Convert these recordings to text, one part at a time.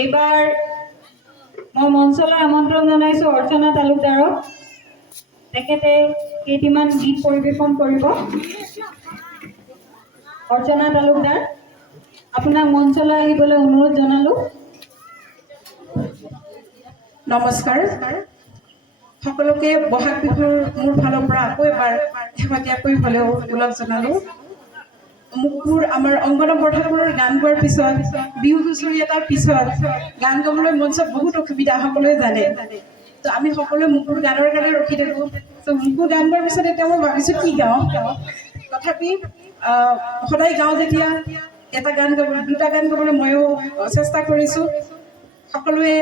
এইবাৰ মই মঞ্চলৈ আমন্ত্ৰণ জনাইছোঁ অৰ্চনা তালুকদাৰক। তেখেতে কেইটিমান গীত পৰিৱেশন কৰিব। অৰ্চনা তালুকদাৰ, আপোনাক মঞ্চলৈ আহিবলৈ অনুৰোধ জনালোঁ। নমস্কাৰ সকলোকে বহাগ বিহুৰ মোৰ ফালৰ পৰা আকৌ এবাৰ শেহতীয়াকৈ হ'লেও উপলক জনালোঁ। মোৰ আমাৰ অংগনা বৰঠাকুৰৰ গান গোৱাৰ পিছত বিহু হুঁচৰি এটাৰ পিছত গান গাবলৈ মঞ্চত বহুত অসুবিধা, সকলোৱে জানে। তো আমি সকলোৱে মুকুৰ গানৰ কাৰণে ৰখি থাকোঁ। তো মুকুৰ গান গোৱাৰ পিছত এতিয়া মই ভাবিছোঁ কি গাওঁ। তথাপি সদায় গাওঁ যেতিয়া এটা গান গাব, দুটা গান গাবলৈ ময়ো চেষ্টা কৰিছোঁ। সকলোৱে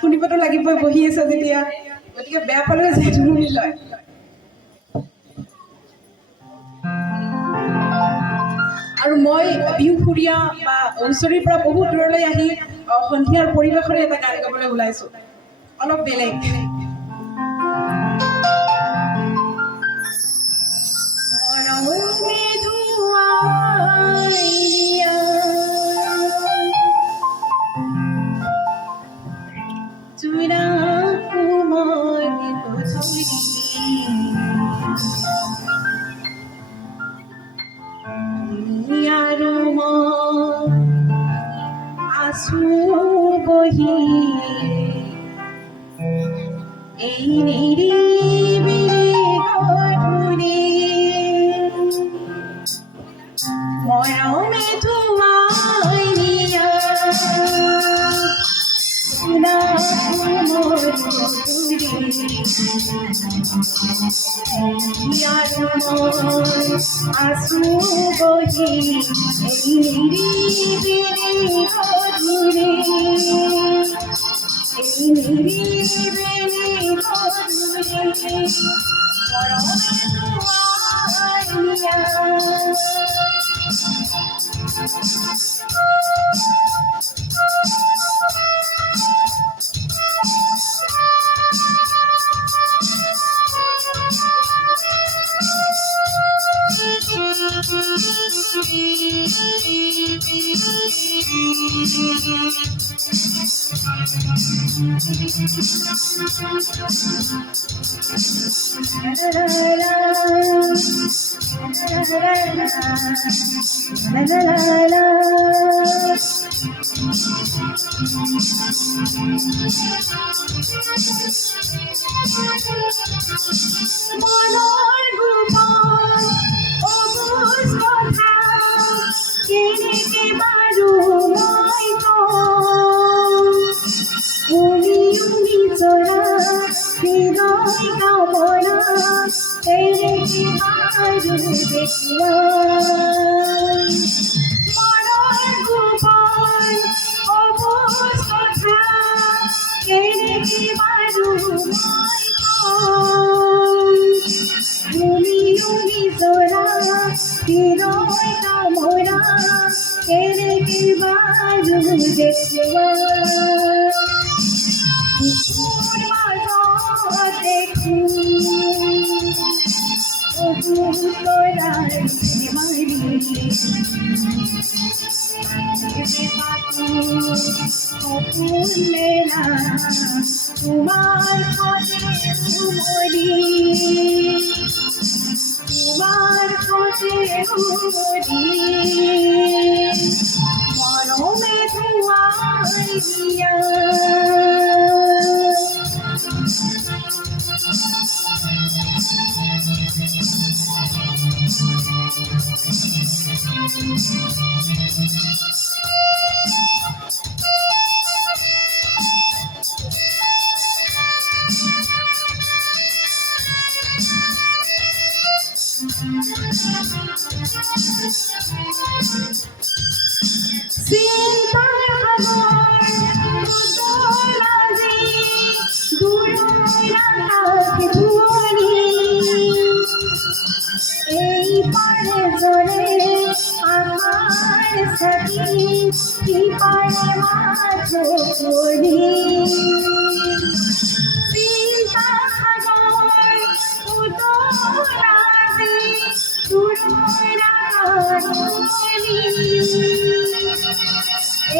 শুনিবতো লাগিবই, বহি আছে যেতিয়া, গতিকে বেয়া পালেও যিহেতু শুনি লয়। আৰু মই বিহুসুৰীয়া বা হুঁচৰিৰ পৰা বহুত দূৰলৈ আহি সন্ধিয়াৰ পৰিৱেশৰে এটা গান গাবলৈ ওলাইছোঁ, অলপ বেলেগ।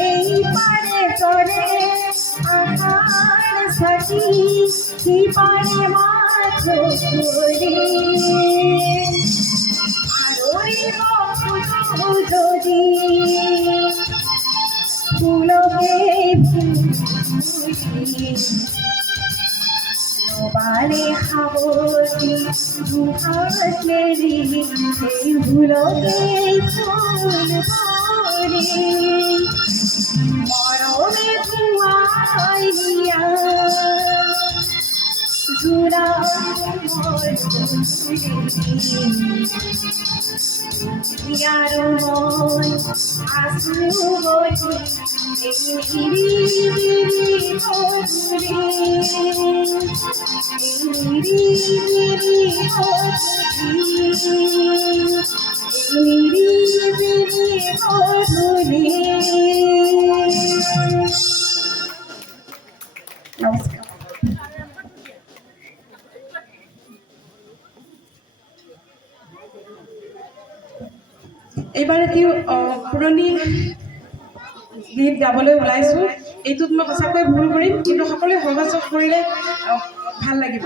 এই পারে চলে আকার সাথী কি পারে মাছ ধরে আরোই যদি ফুলকে বারে খাবতি দুহাতে এই ভুলকে ফুল ভরে মরমে ধুয়াইয়া জুড়া ইয়ার মন আসু বলি নমস্কার। এইবাৰ এটি পুৰণি গীত গাবলৈ ওলাইছোঁ। এইটোত মই সঁচাকৈ ভুল কৰিম, কিন্তু সকলোৱে সহযোগ কৰিলে ভাল লাগিব।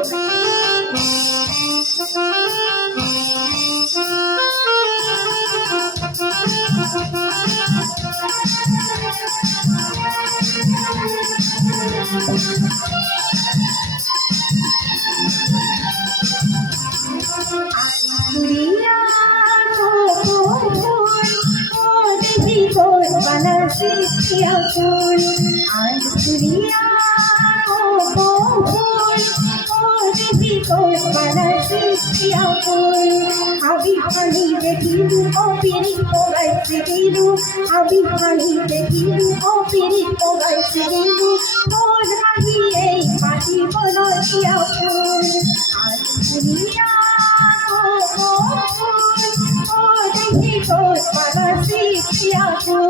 আমি খালি দেখিলু অপিরি পগাইছে দিলু আমি খালি দেখিলু অপিরি পগাইছে দিলু তোর হাহি এই মাটি বনতিয়া ফুল আর দুনিয়া ও দেখি তোর পাগাছি দিয়া ফুল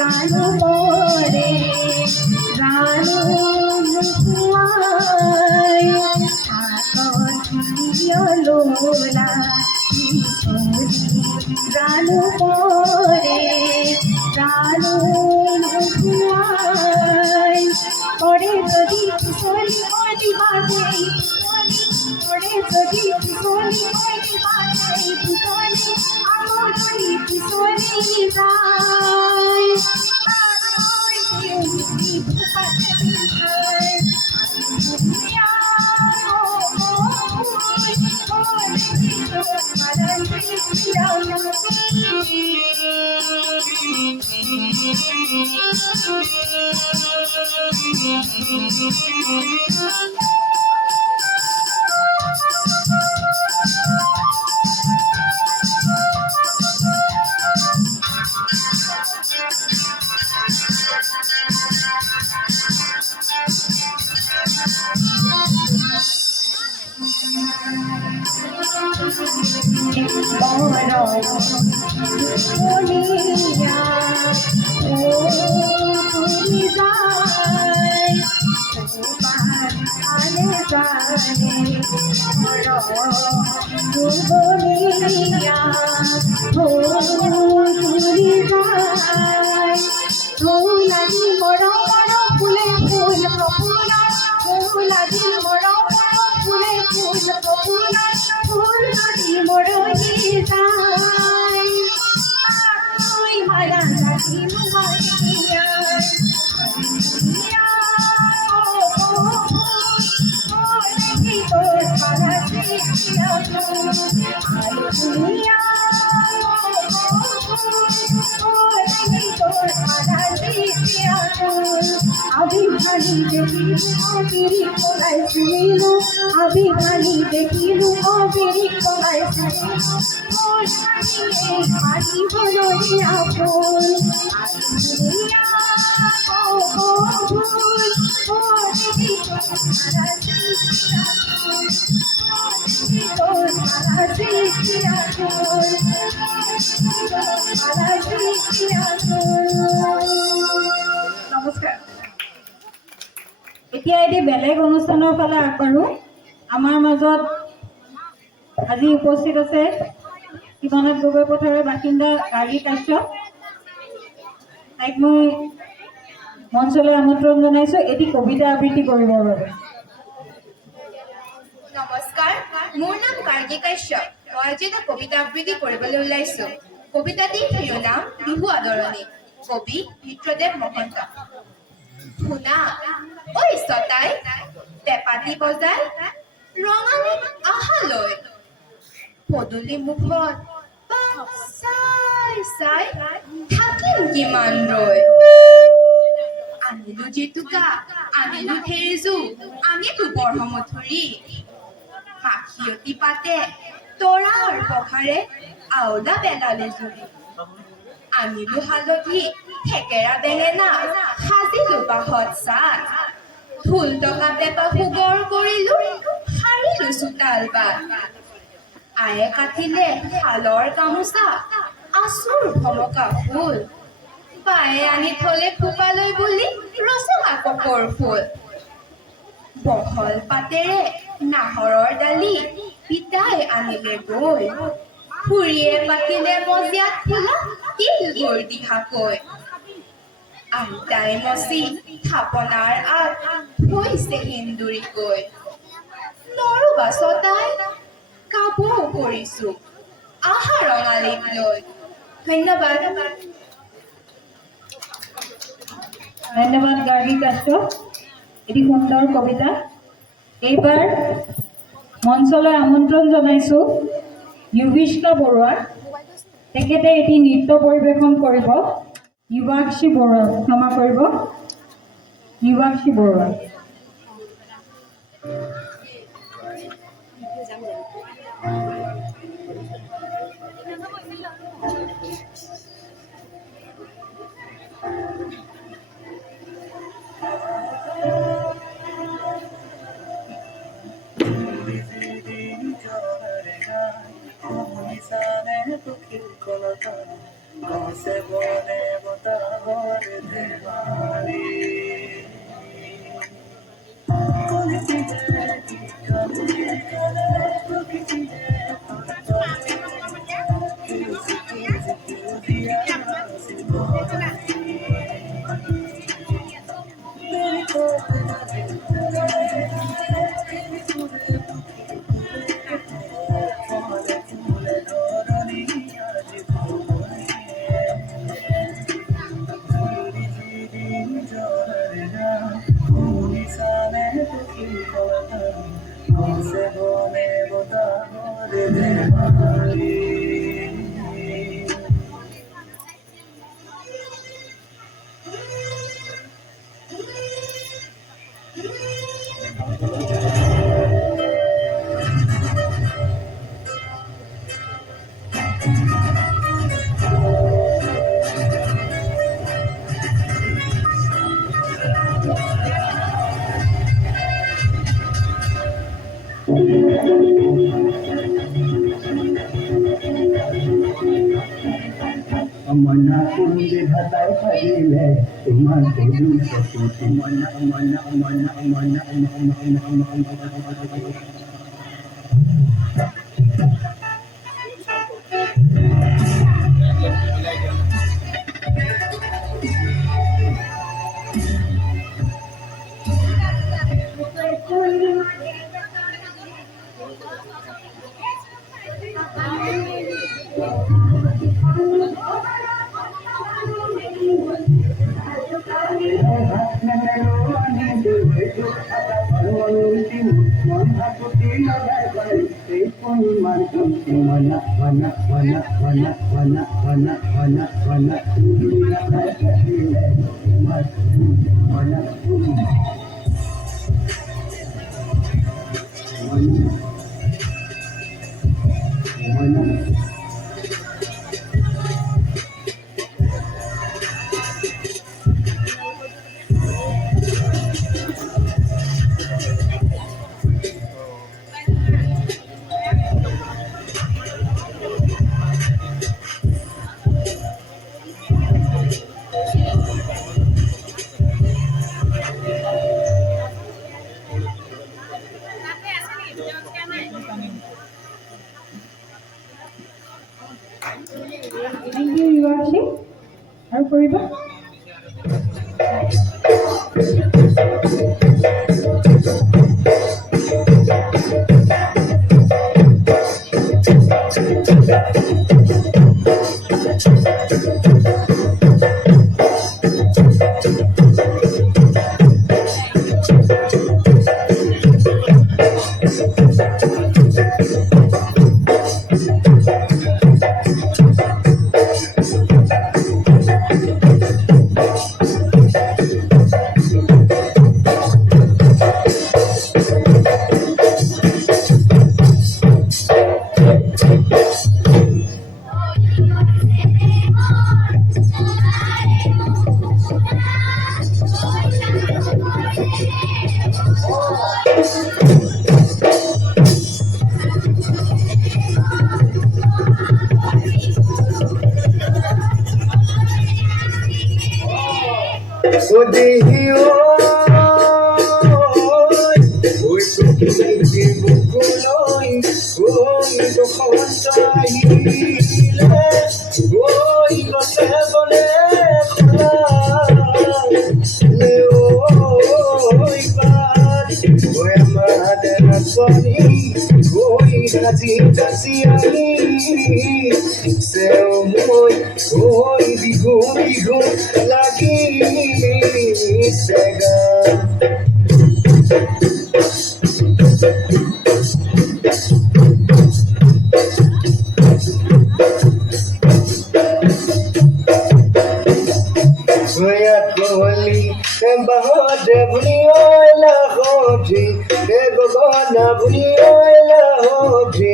রানু পরে রানু লোলা রানু পরে রানু পরে যদি কিশোরী মনি বাজে পরে যদি কিশোরী মনি বাজে কিশোরী আমার কিশোরী যায় নমস্কাৰ। এতিয়া এটি বেলেগ অনুষ্ঠানৰ ফালে আগবাঢ়ো। আমাৰ মাজত আজি উপস্থিত আছে শিৱনাথ গগৈ পথাৰৰ বাসিন্দা গাৰ্গী কাশ্যপ। তাইক মই মঞ্চলৈ আমন্ত্ৰণ জনাইছোঁ এটি কবিতা আবৃত্তি কৰিবৰ বাবে। নমস্কাৰ, মোৰ নাম গাৰ্গী কাশ্যপ। মই আজি এটা কবিতা আবৃত্তি কৰিবলৈ ওলাইছো। কবিতাটিৰ শিৰোনাম বিহু আদৰণি। কবি মিত্ৰদেৱ মহন্ত। শুনা ঐ ছটাই পেপাতি বজাই ৰঙালী আহালৈ পদূলি মুখত চাই চাই থাকিম কিমান ৰৈ। আনিলো জেতুকা আনিলো ঢেৰজু আনিলো বৰহমথুৰি মাখিয়তী পাতে তৰাৰ পঘাৰে আওলা বেলালে জুৰি আনিলো হালধি থেকেৰা বেঙেনা সাজিলো বাঁহত চাট ঢোল টকা পেপা সুগৰ কৰিলো সাৰিলো চোতাল বাট আয়ে কাটিলে শালৰ গামোচা আচুৰ ভমকা ফুল বায়ে আনি থলে খোপালৈ বুলি ৰচনা কপৰ ফুল বহল পাতেৰে নাহৰৰ ডালি পিতাই আনিলে গৈ খুৰীয়ে পাতিলে মজিয়াত ফুলা তিল গুৰ দিহাকৈ আইতাই মচি থাপনাৰ আগ হৈছে হিন্দুৰিকৈ নৰুবা ছটাই কাবৌ কৰিছো আহা ৰঙালীক লৈ। ধন্যবাদ। ধন্যবাদ গাৰ্গী কাশ্যপ, এটি সুন্দৰ কবিতা। এইবাৰ মঞ্চলৈ আমন্ত্ৰণ জনাইছোঁ যুবিষ্কা বৰুৱাক। তেখেতে এটি নৃত্য পৰিৱেশন কৰিব। যুৱাক্ষী বৰুৱা, ক্ষমা কৰিব, যুৱাক্ষী বৰুৱা। মনা কুঞ্জি ভাতাই সাজিলে তোমাৰ ভৱিষ্যতটি মনা মনা মনা মনা Bihu, Bihu, lagi sega. Bahode buniola hoji, gogona buniola hoji,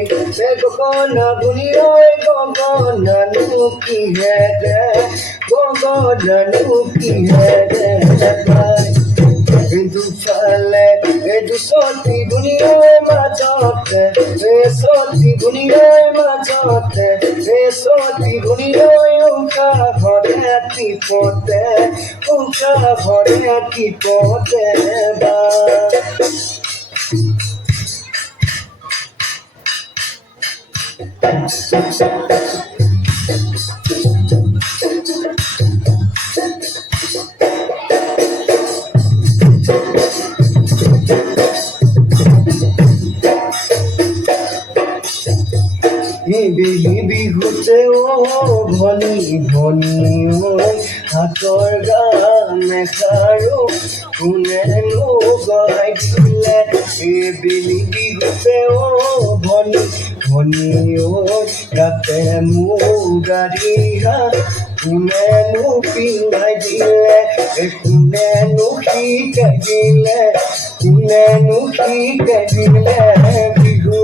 gogona buniola gogona nuki hede, gogona nuki hede. Edu chale, edu soti buniola majote, soti buniola majote, soti buniola unka hode tipote, unka hode tipote ba. বিহুতে ভনী ভনী হাতৰ গান এষাৰো কোনেনো গাই দিলে বেলি বিহুতে ভনী ভনী ৰাতে মুগাৰী কোনেনো পিন্ধাই দিলে কোনেনো শিকাই দিলে কোনেনো শিকাই দিলে বিহু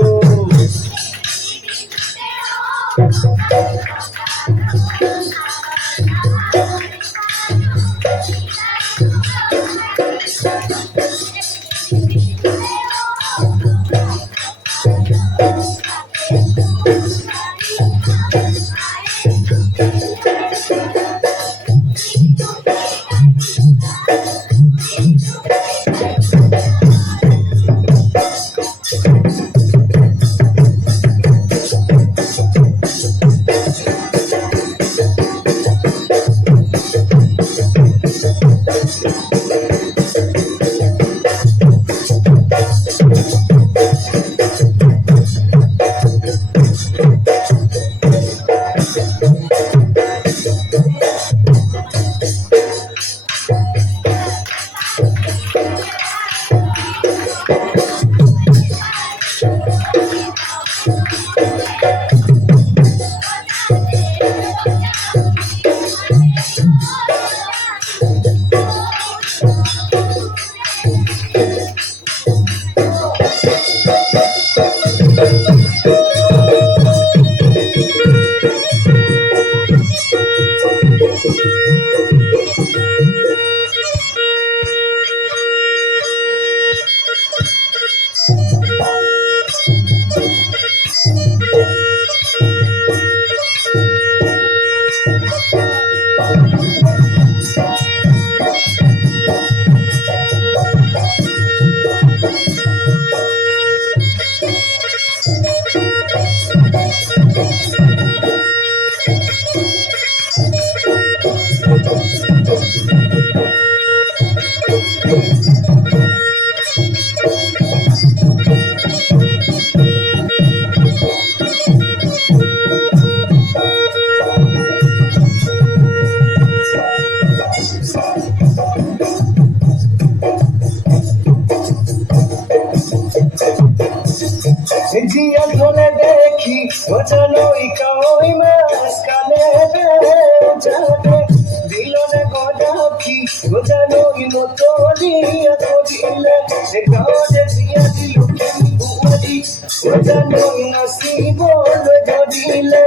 জিয়া ধরে দেখি ওজানোই কাওই মাছ কানে বেজানে দিলনে গডাকি ওজানোই মতো দিয়া করিলে গানে জিয়া দিল কেমুরি ওজানোই নসিব ধরিলে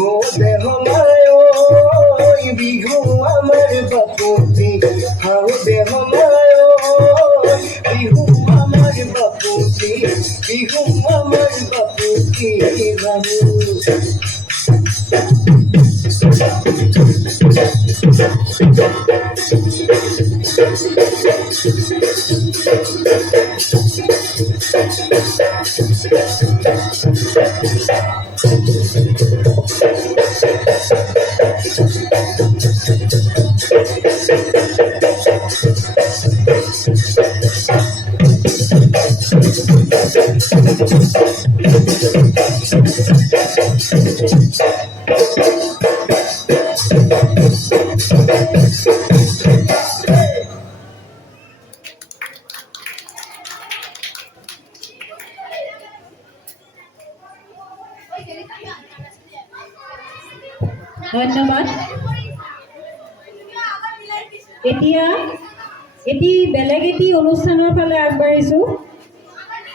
ও দেহ মায় বিহু আমার বাপুতি হাও দেহ মায় বিহু আমার বাপুতি বিহু আমার বাপুতি বাবু ধন্যবাদ। এতিয়া বেলেগ এটি অনুষ্ঠানৰ ফালে আগবাঢ়িছোঁ।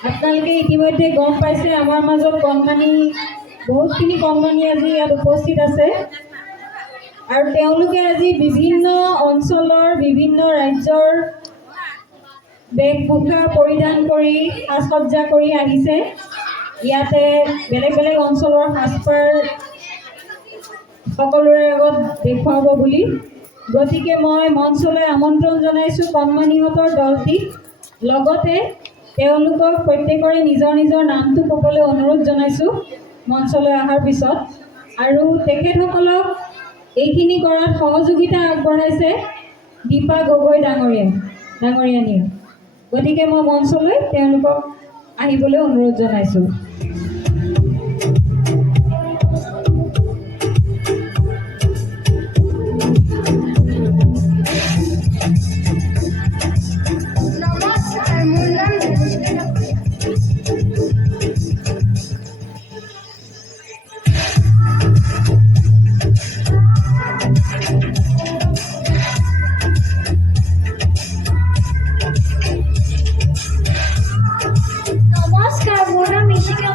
আপোনালোকে ইতিমধ্যে গম পাইছে আমাৰ মাজত কণমানি বহুতখিনি কণমানি আজি ইয়াত উপস্থিত আছে আৰু তেওঁলোকে আজি বিভিন্ন অঞ্চলৰ বিভিন্ন ৰাজ্যৰ বেশভূষা পৰিধান কৰি সাজ সজ্জা কৰি আহিছে। ইয়াতে বেলেগ বেলেগ অঞ্চলৰ সাজপাৰ সকলোৰে আগত দেখুৱাব বুলি। গতিকে মই মঞ্চলৈ আমন্ত্ৰণ জনাইছোঁ কণমানিহঁতৰ দলটিক, লগতে তেওঁলোকক প্ৰত্যেকৰে নিজৰ নিজৰ নামটো ক'বলৈ অনুৰোধ জনাইছোঁ মঞ্চলৈ অহাৰ পিছত। আৰু তেখেতসকলক এইখিনি কৰাত সহযোগিতা আগবঢ়াইছে দীপা গগৈ ডাঙৰীয়ানীয়ে। গতিকে মই মঞ্চলৈ তেওঁলোকক আহিবলৈ অনুৰোধ জনাইছোঁ। নমস্কাৰ, মোৰ নাম ঋষিকা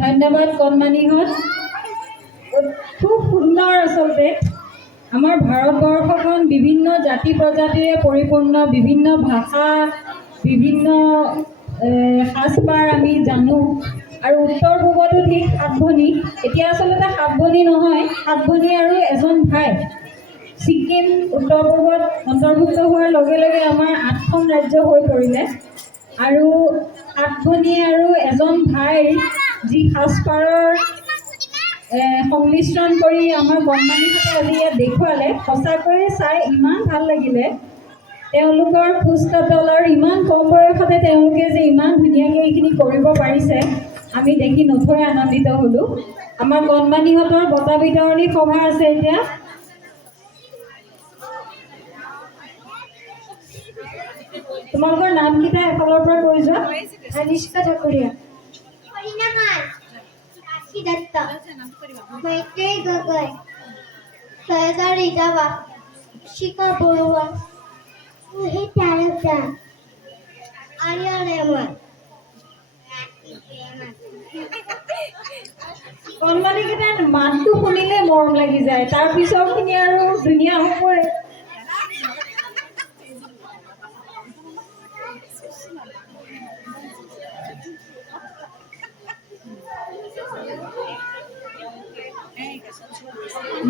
ধন্যবাদ কণমানিহঁত। খুব সুন্দৰ। আচলতে আমাৰ ভাৰতবৰ্ষখন বিভিন্ন জাতি প্ৰজাতিৰে পৰিপূৰ্ণ, বিভিন্ন ভাষা, বিভিন্ন সাজপাৰ আমি জানো। আৰু উত্তৰ পূবতো ঠিক 7 ভনী। এতিয়া আচলতে 7 ভনী নহয়, 7 ভনী আৰু এজন ভাই। ছিকিম উত্তৰ পূবত অন্তৰ্ভুক্ত হোৱাৰ লগে লগে আমাৰ 8খন ৰাজ্য হৈ পৰিলে। আৰু 7 ভনী আৰু এজন ভাইৰ যি সাজপাৰৰ সংমিশ্ৰণ কৰি আমাৰ কণমানিহঁতে আজি ইয়াত দেখুৱালে, সঁচাকৈয়ে চাই ইমান ভাল লাগিলে। তেওঁলোকৰ খোজ কাটল আৰু ইমান কম বয়সতে তেওঁলোকে যে ইমান ধুনীয়াকৈ এইখিনি কৰিব পাৰিছে, আমি দেখি নথৈ আনন্দিত হ'লোঁ। আমাৰ কণমানিহঁতৰ বঁটা বিতৰণী সভা আছে এতিয়া। তোমালোকৰ নামকেইটা এফালৰ পৰা কৈ যোৱা। আনিষ্কা ঠাকুৰীয়া, হৰিণা মান, কাশী দত্ত, মৈত্ৰেয়ী গগৈ, সৈয়দা ৰিজাৱা, শিখা বৰুৱা, ৰোহিত তালুকদাৰ, আৰ্য ৰেহমান। কণমানিকেইটাৰ মাতটো শুনিলে মৰম লাগি যায়, তাৰ পিছৰখিনি আৰু ধুনীয়া হ'বই।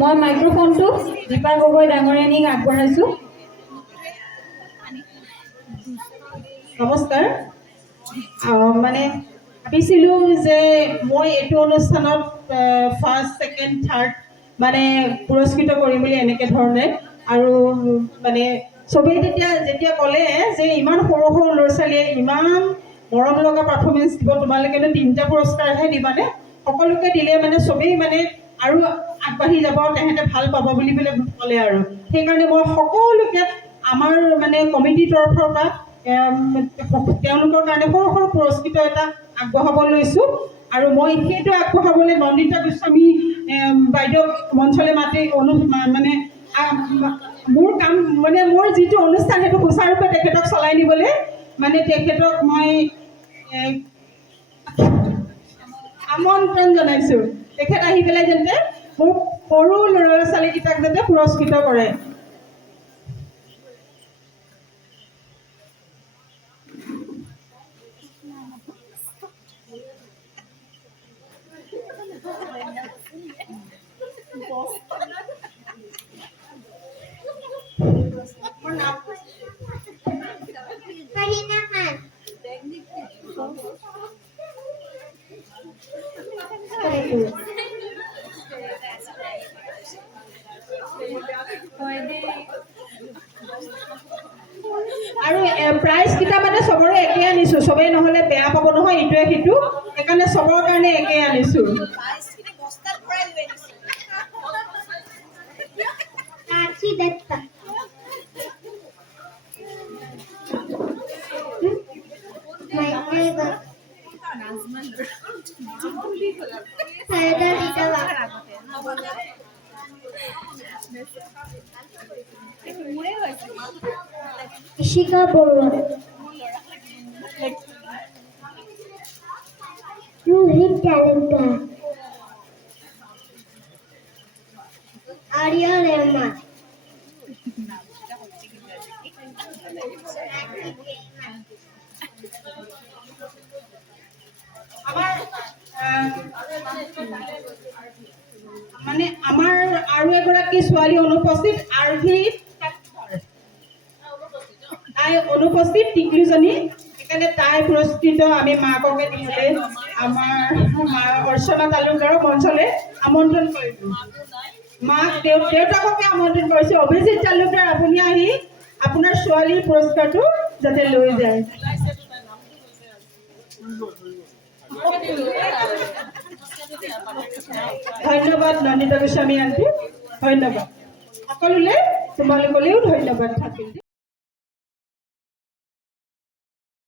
মই মাইক্ৰফোনটো দীপা গগৈ ডাঙৰীয়ানীক আগবঢ়াইছোঁ। নমস্কাৰ। মানে ভাবিছিলোঁ যে মই এইটো অনুষ্ঠানত ফাৰ্ষ্ট, ছেকেণ্ড, থাৰ্ড মানে পুৰস্কৃত কৰিম বুলি এনেকৈ ধৰণে। আৰু মানে চবেই যেতিয়া ক'লে যে ইমান সৰু সৰু ল'ৰা ছোৱালীয়ে ইমান মৰম লগা পাৰফৰ্মেঞ্চ দিব, তোমালোকেনো 3টা পুৰস্কাৰহে দিবানে? সকলোকে দিলে মানে চবেই মানে আৰু আগবাঢ়ি যাব, তেহেঁতে ভাল পাব বুলি পেলাই ক'লে। আৰু সেইকাৰণে মই সকলোকে আমাৰ মানে কমিটিৰ তৰফৰ পৰা তেওঁলোকৰ কাৰণে সৰু সৰু পুৰস্কৃত এটা আগবঢ়াব লৈছোঁ। আৰু মই সেইটো আগবঢ়াবলৈ নন্দিতা গোস্বামী বাইদেউক মঞ্চলৈ মাতি মানে মোৰ কাম মানে মোৰ যিটো অনুষ্ঠান সেইটো সুচাৰুৰূপে তেখেতক চলাই নিবলৈ মানে তেখেতক মই আমন্ত্ৰণ জনাইছোঁ। তেখেত আহি পেলাই যাতে মোৰ সৰু ল'ৰা ছোৱালীকেইটাক যাতে পুৰস্কৃত কৰে। হৰিণা মান, আৰু প্ৰাইজ কেইটা মানে চবৰে একে আনিছোঁ, চবেই নহ'লে বেয়া পাব নহয় ইটোৱে সিটো, সেইকাৰণে চবৰ কাৰণে একে আনিছোঁ। কাশী দত্ত, মৈত্ৰেয়ী গগৈ, সৈয়দা ৰিজাৱা, শিখা বৰুৱা, ৰোহিত তালুকদাৰ, আৰ্য ৰেহমান। মানে আমাৰ আৰু এগৰাকী ছোৱালী অনুপস্থিত, তাই অনুপস্থিত টিকলিজনী, সেইকাৰণে তাই পুৰস্কৃত আমি মাককে দিবলৈ আমাৰ অৰ্চনা তালুকদাৰক মঞ্চলৈ আমন্ত্ৰণ কৰিলোঁ। মাক দেউতাককে আমন্ত্ৰণ কৰিছে অভিজিত তালুকদাৰ আপুনি আহি আপোনাৰ ছোৱালীৰ পুৰস্কাৰটো যাতে লৈ যায় ধন্যবাদ নন্দিতা গোস্বামী আন্টি ধন্যবাদ সকলোলৈ তোমালোকলৈও ধন্যবাদ থাকিল